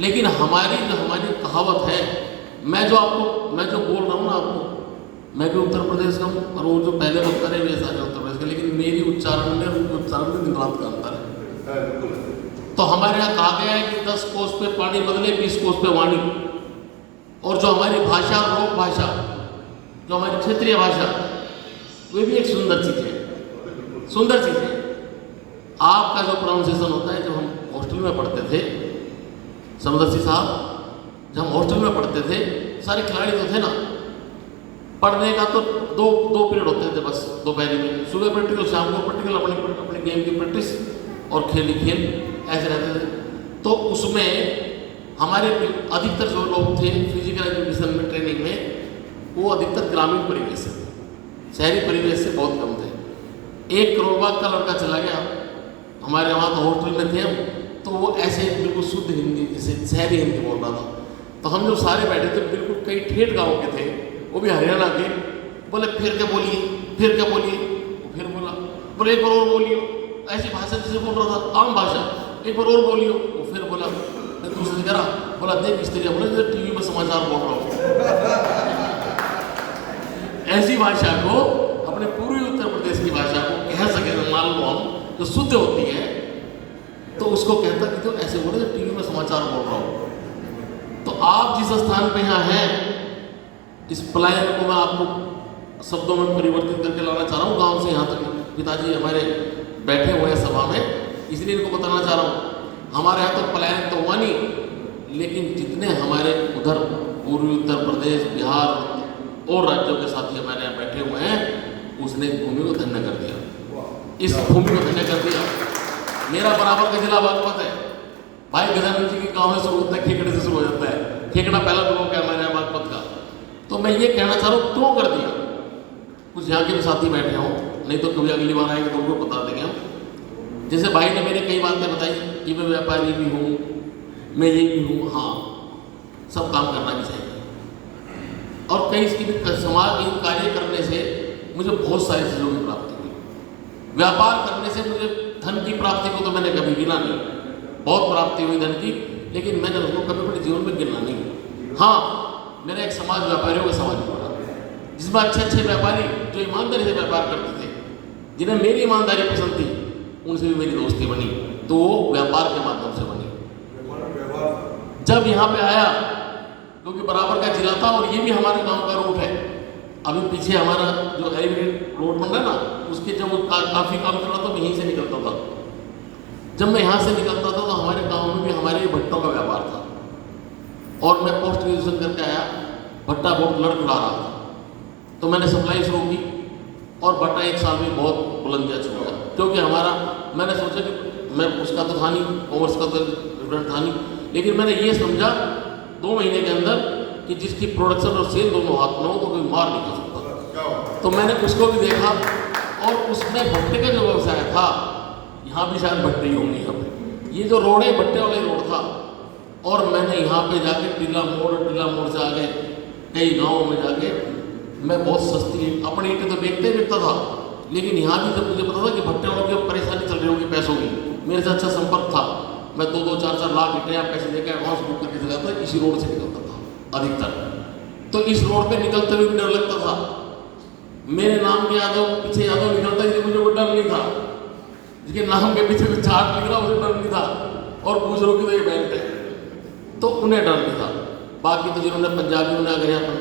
लेकिन हमारी कहावत है, मैं जो बोल रहा हूँ ना आपको, मैं भी उत्तर प्रदेश का हूँ और वो जो पहले वक्त करे वे सारे उत्तर प्रदेश के, लेकिन मेरी उच्चारण में उनके उच्चारण में दिन रात का अंतर है। तो हमारे यहाँ कहा गया है कि 10 कोस पे पानी बदले 20 कोस पे वाणी। और जो हमारी भाषा, लोक भाषा, जो हमारी क्षेत्रीय भाषा, वे भी एक सुंदर चीज़ है, सुंदर चीज़ है। आपका जो प्रोनाउंसिएशन होता है, जब हम हॉस्टल में पढ़ते थे, समदर्शी साहब, जब हम हॉस्टल में पढ़ते थे, सारे खिलाड़ी तो थे ना, पढ़ने का तो दो पीरियड होते थे बस दोपहर में, सुबह प्रैक्टिकल, शाम को प्रैक्टिकल, अपने गेम की प्रैक्टिस और खेल ऐसे रहते थे। तो उसमें हमारे अधिकतर जो लोग थे फिजिकल एजुकेशन में, ट्रेनिंग में, वो अधिकतर ग्रामीण परिवेश से थे, शहरी परिवेश से बहुत कम थे। 1 करोड़ बाग का लड़का चला गया हमारे वहाँ, तो हॉस्टल में थे हम, तो वो ऐसे बिल्कुल शुद्ध हिंदी, जैसे शहरी हिंदी बोल रहा था। तो हम जो सारे बैठे थे, बिल्कुल कई ठेठ गाँव के थे, वो भी हरियाणा के, बोले फिर क्या बोलिए, फिर क्या बोलिए, फिर बोले एक बार और बोलिए, ऐसी भाषा जैसे बोल रहा था, आम भाषा, एक बार और बोलिए, वो फिर बोला, दूसरे करा, बोला देख इस तरीके, बोले टीवी में समाचार बोल रहा हूँ। ऐसी भाषा को, अपने पूर्वी उत्तर प्रदेश की भाषा को कह सके, मान लो हम, जो शुद्ध होती है, तो उसको कहता कि तो ऐसे बोले टीवी में समाचार बोल रहा हूँ। तो आप जिस स्थान पे यहाँ हैं, इस पलायन को मैं आपको शब्दों में परिवर्तित करके लाना चाह रहा हूँ, गांव से यहाँ तक। पिताजी हमारे बैठे हुए हैं सभा में, इसलिए इनको बताना चाह रहा हूँ, हमारे यहाँ तो पलायन तो हुआ नहीं, लेकिन जितने हमारे उधर पूर्वी उत्तर प्रदेश, बिहार और राज्यों के साथी हमारे यहाँ बैठे हुए हैं, उसने भूमि को धन्य कर दिया, इस भूमि को धन्य कर दिया। मेरा बराबर का जिला बागपत है भाई, गजानंद जी के गाँव में शुरू होता है, खेकड़े से शुरू हो जाता है, खेकड़ा पहला ब्लॉक है हमारे यहाँ बागपत का। तो मैं ये कहना चाह रहा हूँ, क्यों कर दिया, कुछ यहाँ के भी साथी बैठे हों, नहीं तो कभी अगली बार आएंगे तो उनको बता देंगे हम। जैसे भाई ने मेरे कई बातें बताई कि मैं व्यापारी भी हूँ, मैं ये भी हूँ, हाँ, सब काम करना भी चाहिए। और कई इसकी भी समाज के कार्य करने से मुझे बहुत सारी चीज़ों की प्राप्ति हुई। व्यापार करने से मुझे धन की प्राप्ति को तो मैंने कभी गिना नहीं, बहुत प्राप्ति हुई धन की, लेकिन मैंने उसको कभी अपने जीवन में गिना नहीं। हाँ, मेरा एक समाज व्यापारियों का समाज बना, जिसमें अच्छे व्यापारी जो ईमानदारी से व्यापार करते थे, जिन्हें मेरी ईमानदारी पसंद थी, उनसे भी मेरी दोस्ती बनी, तो वो व्यापार के माध्यम से बनी। जब यहाँ पे आया, क्योंकि बराबर का जिला था और ये भी हमारे गांव का रूट है, अभी पीछे हमारा जो एलिवेटेड रोड बन रहा है ना, उसके जब काफ़ी काम चल रहा था, मैं यहीं से निकलता था। जब मैं यहाँ से निकलता था तो हमारे गाँव में भी हमारे भट्टों का व्यापार था, और मैं पोस्ट ग्रेजुएशन करके आया, भट्टा बहुत लड़खड़ा रहा था, तो मैंने सप्लाई शुरू की, और भट्टा 1 साल में बहुत बुलंदियाँ छू गया, क्योंकि हमारा, मैंने सोचा कि मैं उसका तो था नहीं, कॉमर्स का तो स्टूडेंट था नहीं, लेकिन मैंने ये समझा 2 महीने के अंदर कि जिसकी प्रोडक्शन और सेल दोनों हाथ में हो तो कोई मार नहीं कर सकता। तो मैंने उसको भी देखा, और उसमें भट्टे का जो व्यवसाय था, यहाँ भी शायद भट्टे ही होंगे, अब ये जो रोड है भट्टे वाले रोड था, और मैंने यहाँ पे जाके टीला मोड़ से आगे कई गाँवों में जाके मैं बहुत सस्ती अपनी ईंटें तो बेचता था, लेकिन यहाँ भी जब मुझे पता था कि भट्टे वालों की परेशानी चल रही होगी पैसों की, मेरे से अच्छा संपर्क था, मैं 2-2, 4-4 लाख ईंटें या पैसे देकर एडवांस बुक करके चला था, इसी रोड से निकलता था अधिकतर। तो इस रोड पे निकलते हुए भी डर लगता था, मेरे नाम के पीछे यादव निकलता है, मुझे वो डर नहीं था, जिसके नाम के पीछे कुछ चार्ट निकला मुझे डर नहीं था, और पूछ लो कि तो ये बैंक है, तो उन्हें डर नहीं था। बाकी तो जिन्होंने पंजाबियों ने अगर यहाँ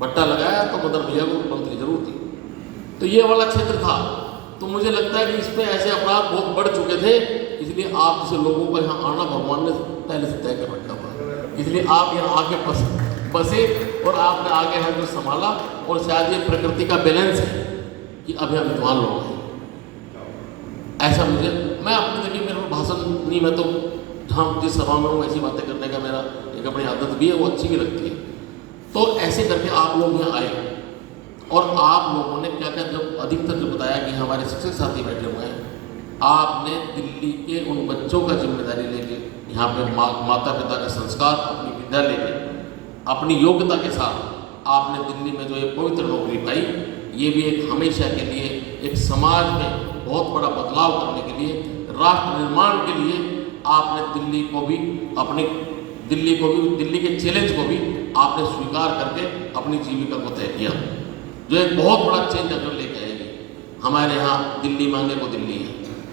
भट्टा लगाया तो मदर भैया को बंद की जरूरत थी, तो ये वाला क्षेत्र था। तो मुझे लगता है कि इस पर ऐसे अपराध बहुत बढ़ चुके थे, इसलिए आप जैसे लोगों को यहाँ आना भगवान ने पहले से तय कर रखा था, इसलिए आप यहाँ आके बसे और आपने आगे यहाँ को संभाला, और शायद ये प्रकृति का बैलेंस है कि अभी हम विद्वान लोग हैं। ऐसा मैं अपनी देखिए, मेरे को भाषण नहीं, मैं तो जहाँ जिस सभा में हूँ ऐसी बातें करने का मेरा एक अपनी आदत भी है, वो अच्छी भी लगती है। तो ऐसे करके आप लोग यहाँ आए, और आप लोगों ने क्या क्या, जब अधिकतर जो बताया कि हमारे शिक्षक साथी बैठे हुए हैं, आपने दिल्ली के उन बच्चों का जिम्मेदारी लेके यहाँ पे माता पिता के संस्कार, अपनी विद्या लेके, अपनी योग्यता के साथ आपने दिल्ली में जो ये पवित्र नौकरी पाई, ये भी एक हमेशा के लिए एक समाज में बहुत बड़ा बदलाव करने के लिए, राष्ट्र निर्माण के लिए आपने दिल्ली को भी अपनी दिल्ली को भी, दिल्ली के चैलेंज को भी आपने स्वीकार करके अपनी जीविका को तय किया, जो एक बहुत बड़ा चेंज अगर लेके आएगी। हमारे यहाँ दिल्ली मांगे को दिल्ली है,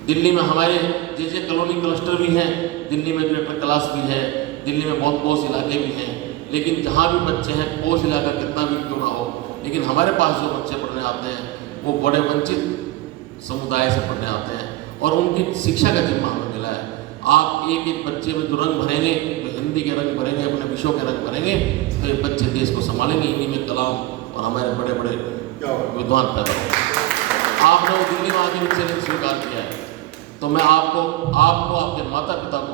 दिल्ली में हमारे जैसे कॉलोनी क्लस्टर भी हैं, दिल्ली में ग्रेटर क्लास भी है, दिल्ली में बहुत पॉश इलाके भी हैं, लेकिन जहाँ भी बच्चे हैं, पॉश इलाका कितना भी क्यों ना हो, लेकिन हमारे पास जो बच्चे पढ़ने आते हैं वो बड़े वंचित समुदाय से पढ़ने आते हैं और उनकी शिक्षा का जिम्मा हमें मिला है। आप एक एक बच्चे में जो रंग भरेंगे, जो हिंदी के रंग भरेंगे, अपने विषयों के रंग भरेंगे, तो ये बच्चे देश को संभालेंगे। इन्हीं में कलाम और हमारे बड़े बड़े विद्वान पैदा होंगे। आपने वो दिल्ली में आगे भी चैलेंज स्वीकार किया है, तो मैं आपको आपके माता पिता को,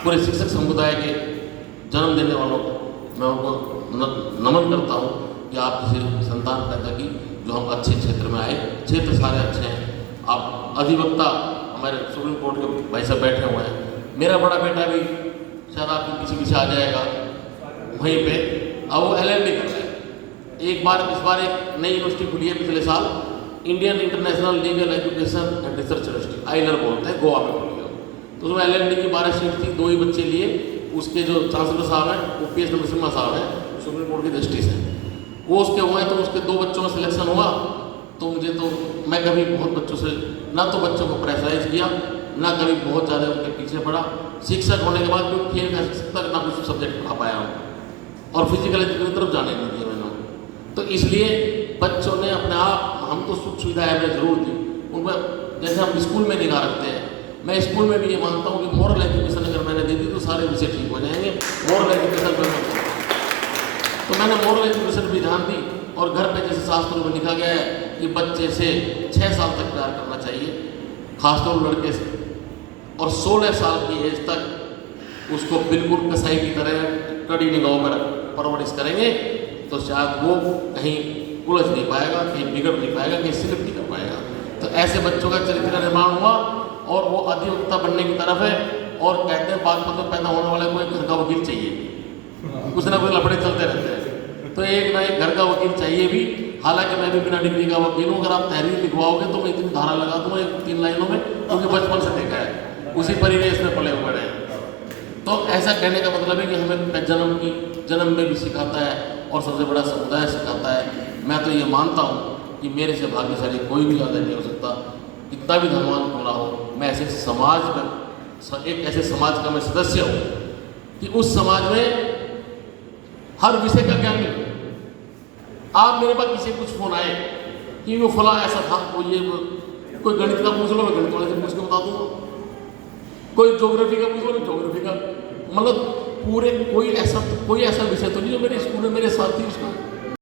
पूरे शिक्षक समुदाय के जन्म देने वालों को मैं उनको नमन करता हूँ कि आप किसी संतान पैदा की जो हम अच्छे क्षेत्र में आए। क्षेत्र सारे अच्छे हैं। आप अधिवक्ता हमारे सुप्रीम कोर्ट के भाई साहब बैठे हुए हैं, मेरा बड़ा बेटा भी शायद आपको किसी पीछे आ जाएगा वहीं पे, अब वो LLB कर रहा है। इस बार एक नई यूनिवर्सिटी खुली है पिछले साल, Indian international legal education and research university, Euler बोलते हैं, गोवा में खुली है। तो उसमें LLB की 12 सीट थी, 2 ही बच्चे लिए। उसके जो चांसलर साहब हैं वो PS नरसिम्हा साहब हैं, सुप्रीम कोर्ट की जस्टिस हैं, वो उसके हुए, तो उसके 2 बच्चों में सिलेक्शन हुआ। तो मुझे तो, मैं कभी बहुत बच्चों से ना तो बच्चों को प्रेशराइज किया, ना कभी बहुत ज़्यादा उनके पीछे पड़ा। शिक्षक होने के बाद भी खेल का शिक्षक तक ना कुछ सब्जेक्ट पढ़ा पाया हूँ, और फिजिकल एजुकेशन की तरफ जाने नहीं दिया मैंने। तो इसलिए बच्चों ने अपने आप, हम तो सुख सुविधाएं हमें जरूर दी उनमें, जैसे हम स्कूल में निगाह रखते हैं। मैं स्कूल में भी ये मानता हूँ कि मॉरल एजुकेशन अगर मैंने दे दी तो सारे विषय ठीक हो जाएंगे। मॉरल एजुकेशन पर तो मैंने मॉरल एजुकेशन भी ध्यान दी, और घर पे जैसे शास्त्रों में लिखा गया है कि बच्चे से 6 साल तक प्यार करना चाहिए, खासतौर लड़के से, और 16 साल की एज तक उसको बिल्कुल कसाई की तरह कड़ी निगाहों में परवरिश करेंगे, तो शायद वो कहीं उलझ नहीं पाएगा, कहीं बिगड़ नहीं पाएगा, कहीं स्लिप नहीं कर पाएगा। तो ऐसे बच्चों का चरित्र निर्माण हुआ, और वो अधिवक्ता बनने की तरफ है। और कहते हैं बागपत में पैदा होने वाले को एक घर का वकील चाहिए, कुछ ना कुछ लफड़े चलते रहते हैं, तो एक ना एक घर का वकील चाहिए भी। हालांकि मैं भी बिना डिग्री का वकील हूँ। अगर आप तहरीर लिखवाओगे तो मैं इतनी धारा लगा दूँगा 3 लाइनों में, क्योंकि बचपन से देखा है, उसी परिवेश में पले हुए हैं। तो ऐसा कहने का मतलब है कि हमें जन्म में भी सिखाता है, और सबसे बड़ा समुदाय सिखाता है। मैं तो ये मानता हूँ कि मेरे से भाग्यशाली कोई भी ज़्यादा नहीं हो सकता, कितना भी धनवान क्यों ना हो। मैं ऐसे समाज में, एक ऐसे समाज का मैं सदस्य हूँ कि उस समाज में हर विषय का ज्ञान मिले। आप मेरे पास किसी कुछ फोन आए कि वो फला ऐसा था, वो ये कोई गणित का पूछ लो, मैं गणित वाले से पूछ के बता दूंगा, कोई ज्योग्राफी का पूछ लो, मैं ज्योग्राफी का, मतलब पूरे कोई ऐसा विषय तो नहीं जो मेरे स्कूल में मेरे साथी उसका